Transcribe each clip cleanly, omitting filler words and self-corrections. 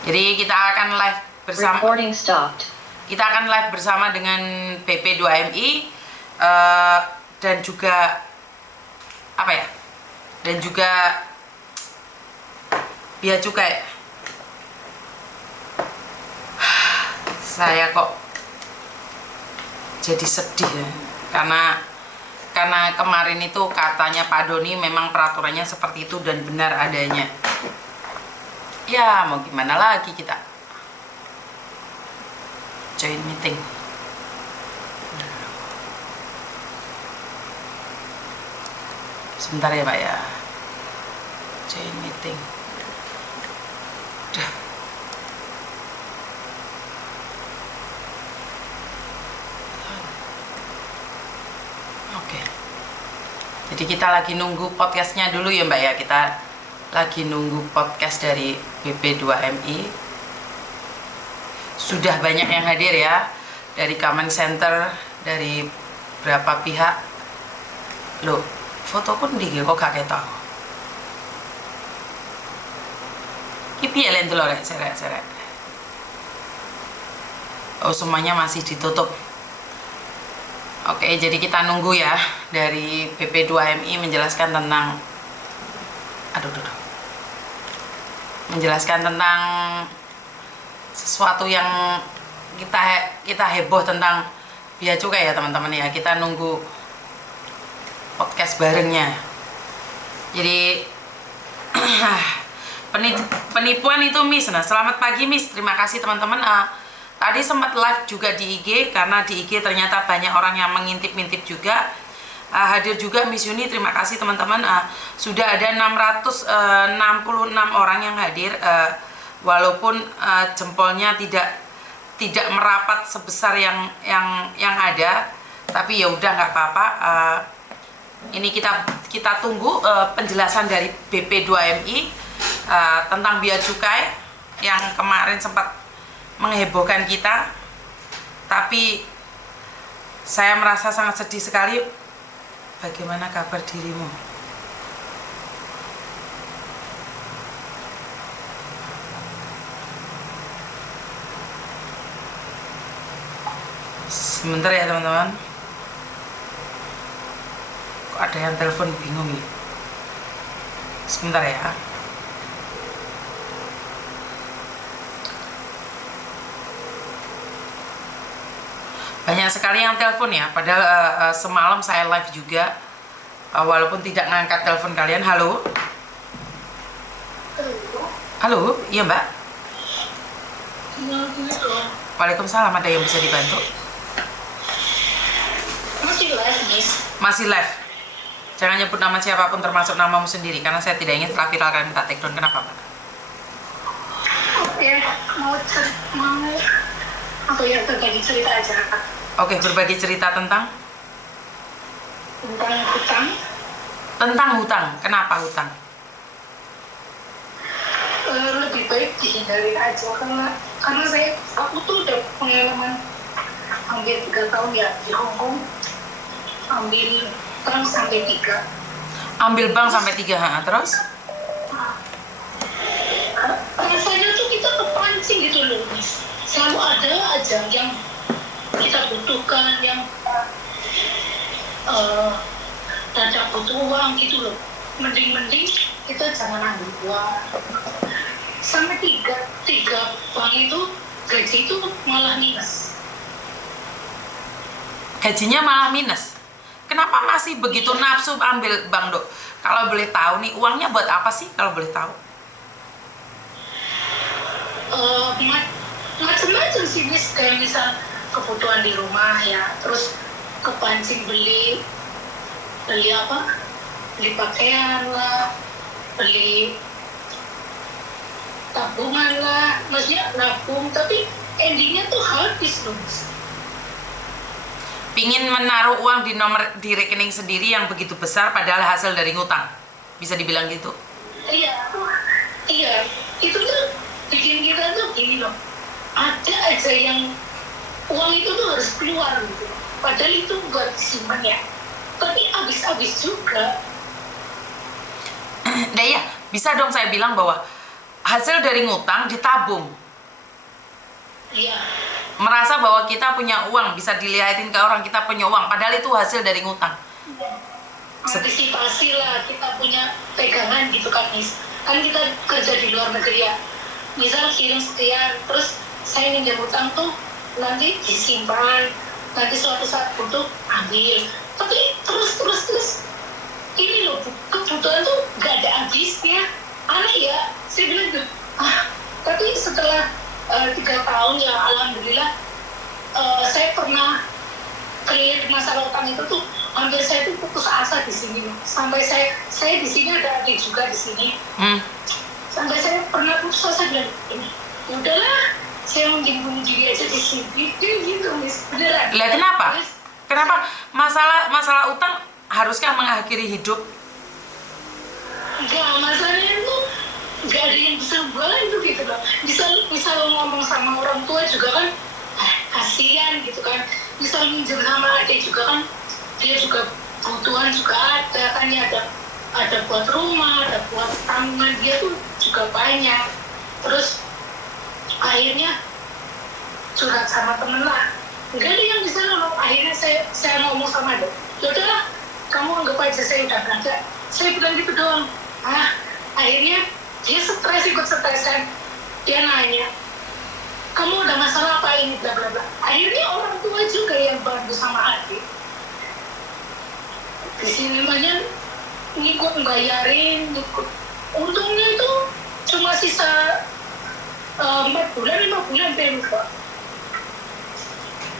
Jadi kita akan live bersama. Recording stopped. Kita akan live bersama dengan BP2MI dan juga apa ya? Dan juga Bea Cukai. Saya kok jadi sedih ya. Karena kemarin itu katanya Pak Doni memang peraturannya seperti itu dan benar adanya. Ya mau gimana lagi kita. Join meeting. Sebentar ya Pak ya. Join meeting. Udah. Oke. Jadi kita lagi nunggu podcastnya dulu ya Mbak ya. Kita lagi nunggu podcast dari BP2MI. Sudah banyak yang hadir ya. Dari Comment Center, dari berapa pihak. Loh, fotoku ndi kok gak ketok. Ki piye len delok rek, serek. Oh, semuanya masih ditutup. Oke, jadi kita nunggu ya dari BP2MI menjelaskan tentang menjelaskan tentang sesuatu yang kita heboh tentang Bea Cukai ya teman-teman ya. Kita nunggu podcast barengnya. Jadi penipuan itu Miss. Nah, selamat pagi Miss. Terima kasih teman-teman. Tadi sempat live juga di IG karena di IG ternyata banyak orang yang mengintip-intip juga. Hadir juga Miss Yuni, terima kasih teman-teman. Sudah ada 666 orang yang hadir, walaupun jempolnya tidak merapat sebesar yang ada, tapi ya udah nggak apa-apa. Ini kita tunggu penjelasan dari BP2MI tentang Bea Cukai yang kemarin sempat menghebohkan kita, tapi saya merasa sangat sedih sekali. Bagaimana kabar dirimu? Sebentar ya teman-teman. Kok ada yang telepon, bingung ya. Sebentar ya. Banyak sekali yang telepon ya, padahal semalam saya live juga, walaupun tidak ngangkat telepon kalian. Halo? Halo? Iya Mbak? Waalaikumsalam, ada yang bisa dibantu? Masih live, Miss. Masih live? Jangan nyebut nama siapapun termasuk namamu sendiri, karena saya tidak ingin setelah viral kalian minta take down. Kenapa Mbak? Oke, mau apa ya, berbagi cerita aja. Oke, berbagi cerita tentang hutang. Tentang hutang. Kenapa hutang? Lebih baik dihindari aja karena aku tuh udah pengalaman hampir 3 tahun ya di Hongkong, ambil bank sampai 3. Ambil bank sampai 3, terus? Rasanya tuh kita kepancing gitu loh, Miss. Selalu ada aja yang kita butuhkan, yang dadak butuh uang gitu loh. Mending kita jangan ambil uang. Sampai tiga bank itu gaji itu malah minus. Gajinya malah minus. Kenapa masih begitu nafsu ambil bank Dok? Kalau boleh tahu nih, uangnya buat apa sih kalau boleh tahu? Macam-macam sih Miss, kayak misal kebutuhan di rumah ya, terus kepancing beli apa, beli pakaian lah, beli tabungan lah, maksudnya nabung, tapi endingnya tuh habis loh Miss. Pingin menaruh uang di rekening sendiri yang begitu besar padahal hasil dari ngutang, bisa dibilang gitu? Iya, itu tuh bikin kita tuh gini loh, ada aja yang uang itu tuh harus keluar gitu, padahal itu buat simpan ya, tapi habis juga. Nah ya, bisa dong saya bilang bahwa hasil dari ngutang ditabung. Iya. Merasa bahwa kita punya uang, bisa dilihatin ke orang kita punya uang, padahal itu hasil dari ngutang. Antisipasi lah, kita punya pegangan gitu kan, Miss. Kan kita kerja di luar negeri ya. Misal kirim sekian, terus saya minjem utang tuh nanti disimpan, nanti suatu saat butuh ambil. Tapi terus ini loh, kebutuhan tuh gak ada habisnya. Aneh ya, saya bilang gitu. Tapi setelah 3 tahun ya alhamdulillah, saya pernah clear masalah utang itu tuh hampir saya tuh putus asa di sini. Sampai saya di sini ada adik juga di sini. Sampai saya pernah putus asa bilang ini, udahlah saya mending bunuh diri aja di sini. Gitu Miss, beneran. Lah kenapa? Kenapa masalah utang haruskah mengakhiri hidup? Enggak, masalahnya itu nggak ada yang bisa bantu gitu loh. Bisa ngomong sama orang tua juga kan, kasihan gitu kan. Misal minjem sama adik juga kan, dia juga kebutuhan juga ada kan ya, ada buat rumah, ada buat tanggungan dia tuh juga banyak. Terus akhirnya curhat sama temen lah, nggak ada yang bisa nolong. Akhirnya saya ngomong sama dia, yaudahlah kamu anggap aja saya udah berangkat. Saya bilang gitu doang. Akhirnya dia ikut stres kan. Dia nanya, kamu ada masalah apa ini, bla bla bla. Akhirnya orang tua juga yang bantu sama adik. Di sini banyak ngikut bayarin, ngikut. Untungnya itu cuma sisa 4 bulan, 5 bulan saya lupa.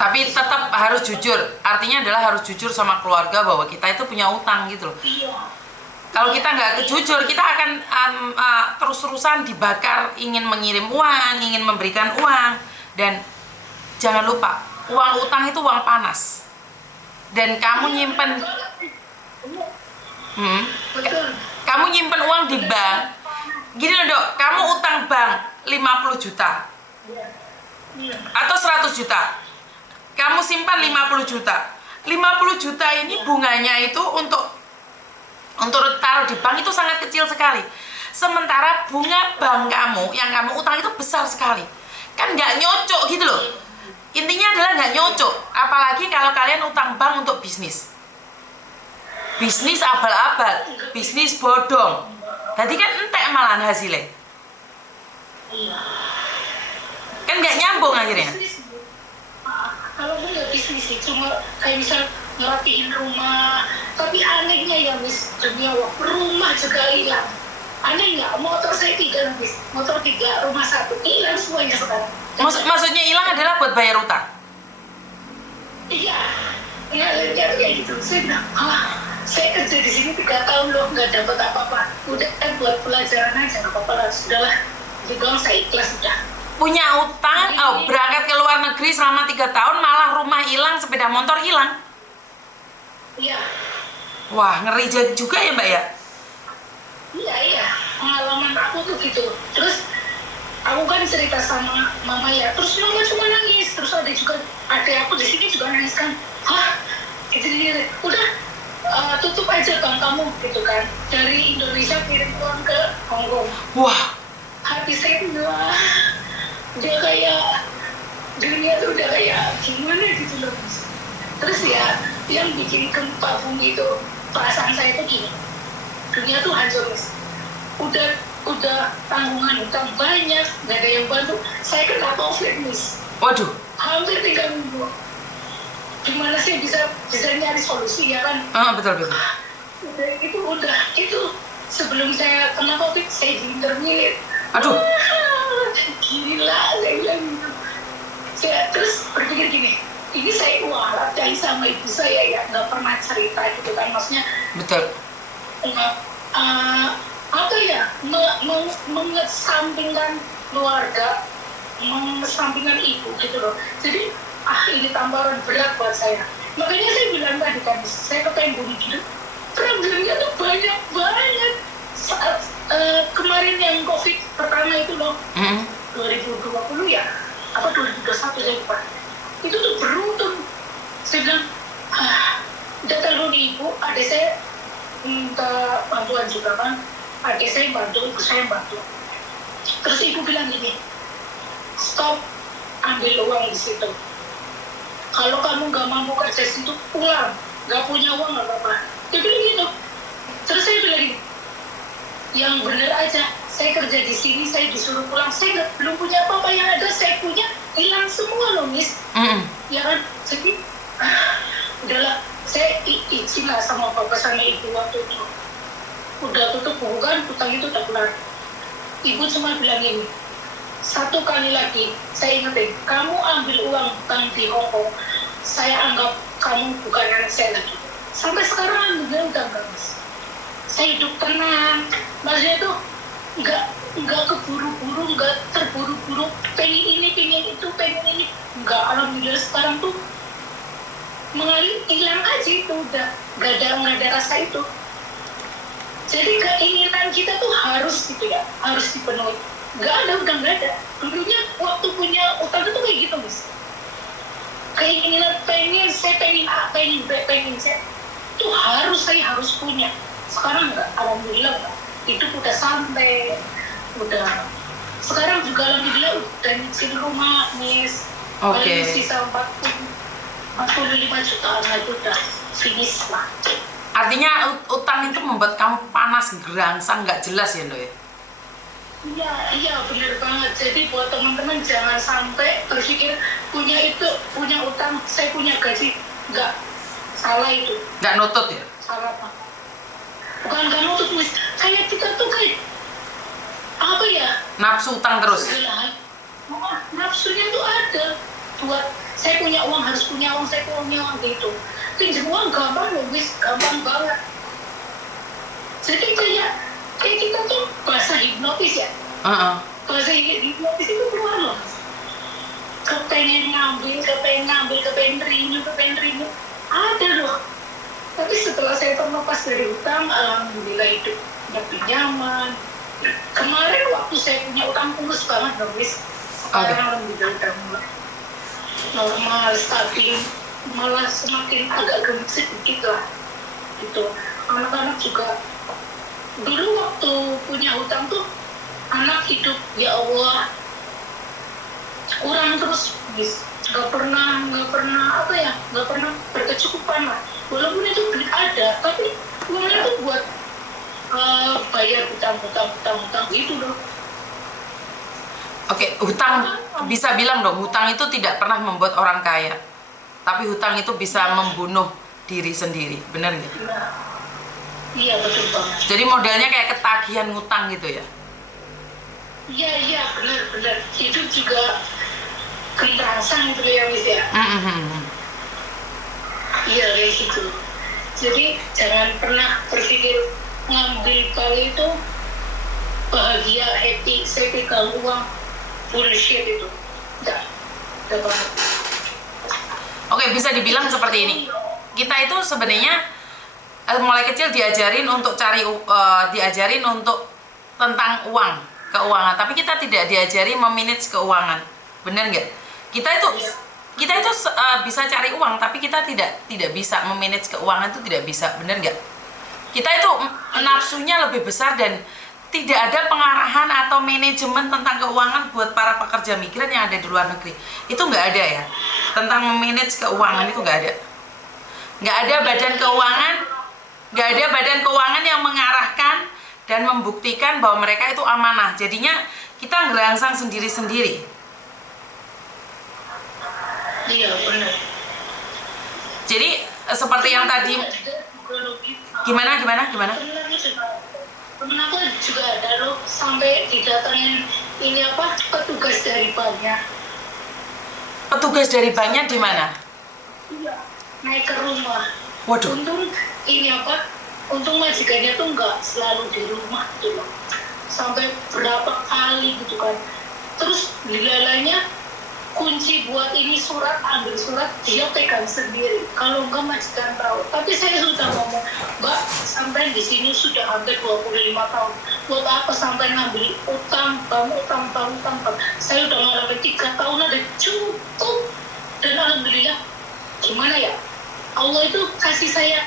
Tapi tetap harus jujur, artinya adalah harus jujur sama keluarga bahwa kita itu punya utang gitu loh. Iya. Kalau kita nggak jujur, kita akan terus-terusan dibakar, ingin mengirim uang, ingin memberikan uang. Dan jangan lupa, uang utang itu uang panas. Dan kamu nyimpen, kamu nyimpen uang di bank. Gini loh dok, kamu utang bank 50 juta atau 100 juta. Kamu simpan 50 juta. 50 juta ini bunganya itu untuk taruh di bank itu sangat kecil sekali. Sementara bunga bank kamu yang kamu utang itu besar sekali. Kan nggak nyocok gitu loh. Intinya adalah nggak nyocok. Apalagi kalau kalian utang bank untuk bisnis. Bisnis abal-abal, bisnis bodong. Jadi kan entek malahan hasilnya. Kan nggak nyambung akhirnya. Kalau gue nggak bisnis sih, cuma kayak misal ngerapiin rumah. Tapi anehnya ya Miss, demi Allah, rumah juga hilang. Aneh nggak? Motor saya 3 Miss, motor 3, rumah 1, hilang semuanya sekarang. Maksudnya hilang adalah buat bayar utang? Iya, kayak gitu. Saya bilang, saya kerja di sini 3 tahun loh, nggak dapat apa-apa. Udah buat pelajaran aja, nggak apa-apa lah, sudahlah. Dibilang saya ikhlas udah. Punya utang, berangkat ke luar negeri selama 3 tahun, malah rumah hilang, sepeda motor hilang. Iya. Wah, ngeri juga ya mbak ya? Iya, pengalaman aku tuh gitu. Terus aku kan cerita sama mama ya, terus mama cuma nangis. Terus ada juga adik aku di sini juga nangis kan. Gitu. Udah tutup aja bank kamu gitu kan. Dari Indonesia kirim uang ke Hongkong. Wah. Hati saya tuh dia kayak dunia tuh udah kayak gimana gitu loh. Terus ya yang bikin gempa bumi itu perasaan saya tuh gini, dunia tuh hancur Miss. Udah tanggungan utang banyak, nggak ada yang bantu. Saya kena COVID Miss. Waduh. Hampir 3 minggu. Gimana sih bisa nyari solusi ya kan? Betul. Itu sebelum saya kena COVID saya diintermilit. Aduh. Gila, saya bilang gitu. Saya terus berpikir gini, ini saya walat dari sama ibu saya ya, nggak pernah cerita gitu kan, maksudnya. Betul. Apa ya, mengesampingkan keluarga, mengesampingkan ibu gitu loh. Jadi ini tamparan berat buat saya. Makanya saya bilang tadi kan, saya kepengen bunuh diri. Problemnya tuh banyak banget. Saat kemarin yang COVID pertama itu loh, 2020 ya, apa 2021 saya lupa. Itu tuh beruntun. Saya bilang, udah telepon ibu, adik saya minta bantuan juga kan. Adik saya bantu, ibu saya bantu. Terus ibu bilang gini, stop, ambil uang di situ. Kalau kamu nggak mampu kerja situ, pulang. Nggak punya uang nggak apa-apa. Dia bilang gitu. Terus saya bilang gini, yang bener aja, saya kerja di sini, saya disuruh pulang, saya belum punya apa-apa, yang ada saya punya hilang semua loh, Miss. Ya kan, jadi udahlah, saya izin lah sama bapak sama ibu waktu itu. Udah tutup buku kan, utang itu udah kelar. Ibu cuma bilang ini, satu kali lagi, saya ingetin, kamu ambil uang utang di Hongkong, saya anggap kamu bukan anak saya lagi. Sampai sekarang alhamdulillah udah enggak, Mas. Saya hidup tenang, maksudnya tuh nggak keburu-buru, nggak terburu-buru, pengen ini, pengen itu, pengen ini, nggak. Alhamdulillah sekarang tuh mengalir, hilang aja itu, udah nggak ada rasa itu. Jadi keinginan kita tuh harus gitu ya, harus dipenuhi. Nggak ada, udah nggak ada. Dulunya waktu punya utang itu kayak gitu, Mas. Keinginan saya pengen A, pengen B, pengen C, itu saya harus punya. Sekarang enggak, alhamdulillah enggak. Hidup udah santai, udah. Sekarang juga alhamdulillah udah nyicil rumah, Miss. Paling sisa 45 jutaan itu udah finish lah. Artinya utang itu membuat kamu panas, gerangsang, nggak jelas ya, Dok? Iya benar banget. Jadi buat teman-teman jangan sampai berpikir punya utang, saya punya gaji, nggak, salah itu. Nggak nutut ya? Salah Pak. Bukan nggak nutut, Miss. Kayak kita tuh kayak apa ya? Nafsu utang terus. Nafsunya tuh ada. Buat saya punya uang, harus punya uang, saya punya uang gitu. Pinjam uang gampang loh, Miss, gampang banget. Jadi kayak kita tuh bahasa hipnotis ya. Bahasa hipnotis itu keluar loh. Kepengen ngambil, kepengen renew. Ada loh. Tapi setelah saya terlepas dari utang, alhamdulillah hidup lebih nyaman. Kemarin waktu saya punya utang kurus banget loh, Miss. Sekarang alhamdulillah udah mulai normal, stabil, malah semakin agak gemesit sedikit lah. Gitu. Anak-anak juga dulu waktu punya hutang tuh anak hidup ya Allah kurang terus, Miss. Nggak pernah berkecukupan lah. Walaupun itu duit ada, tapi uangnya tuh buat bayar hutang gitu loh. Oke, hutang, bisa bilang dong, hutang itu tidak pernah membuat orang kaya, tapi hutang itu bisa membunuh diri sendiri, benar nggak? Iya betul banget. Jadi modelnya kayak ketagihan ngutang gitu ya? Iya benar. Itu juga kerangsang gitu ya, Miss ya. Iya kayak gitu. Jadi jangan pernah berpikir ngambil kali itu bahagia, happy, saya pegang uang, bullshit itu. Enggak banget. Oke, bisa dibilang seperti ini. Kita itu sebenarnya mulai kecil diajarin untuk diajarin untuk tentang keuangan, tapi kita tidak diajari memanage keuangan, benar nggak? Kita itu bisa cari uang, tapi kita tidak bisa memanage keuangan, itu tidak bisa, benar nggak? Kita itu nafsunya lebih besar dan tidak ada pengarahan atau manajemen tentang keuangan buat para pekerja migran yang ada di luar negeri. Itu nggak ada ya, tentang memanage keuangan itu nggak ada. Nggak ada badan keuangan yang mengarahkan dan membuktikan bahwa mereka itu amanah. Jadinya kita ngerangsang sendiri-sendiri. Iya benar. Jadi seperti yang tadi, gimana? Temen aku juga ada loh, sampai didatengin petugas dari banknya. Petugas dari banknya di mana? Iya, naik ke rumah. Waduh. Untung majikannya tuh nggak selalu di rumah tuh, sampai berapa kali gitu kan. Terus dilalainya kunci buat ini ambil surat dia pegang sendiri. Kalau enggak majikan tahu. Tapi saya sudah ngomong, Mbak, sampai di sini sudah hampir 25 tahun. Buat apa sampai ngambil utang. Saya udah ngalamin 3 tahun ada cukup. Dan alhamdulillah, gimana ya? Allah itu kasih saya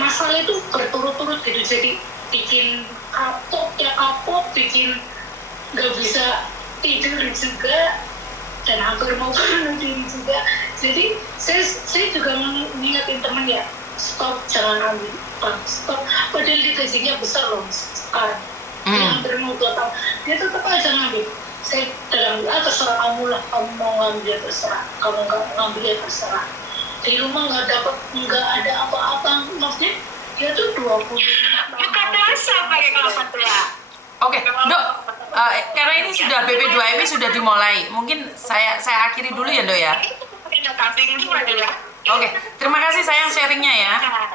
masalah itu berturut-turut gitu. Jadi bikin kapok, bikin nggak bisa tidur juga, dan hampir mau bunuh diri juga. Jadi saya juga ngingetin temen ya, stop, jangan ambil Pak, stop. Padahal dia gajinya besar loh sekarang, dia hampir mau 2 tahun, dia tetap aja ngambil. Saya bilang, terserah kamu lah, kamu mau ngambil ya terserah, kamu nggak ngambil ya terserah. Di rumah nggak ada apa-apa, maksudnya dia tuh 25 tahun. Buka puasa pakai kelapa tua. Oke, Dok, karena ini sudah BP2MI sudah dimulai, mungkin saya akhiri dulu ya, Dok ya. Kambing itu adalah. Oke, terima kasih sayang sharingnya ya. Nah,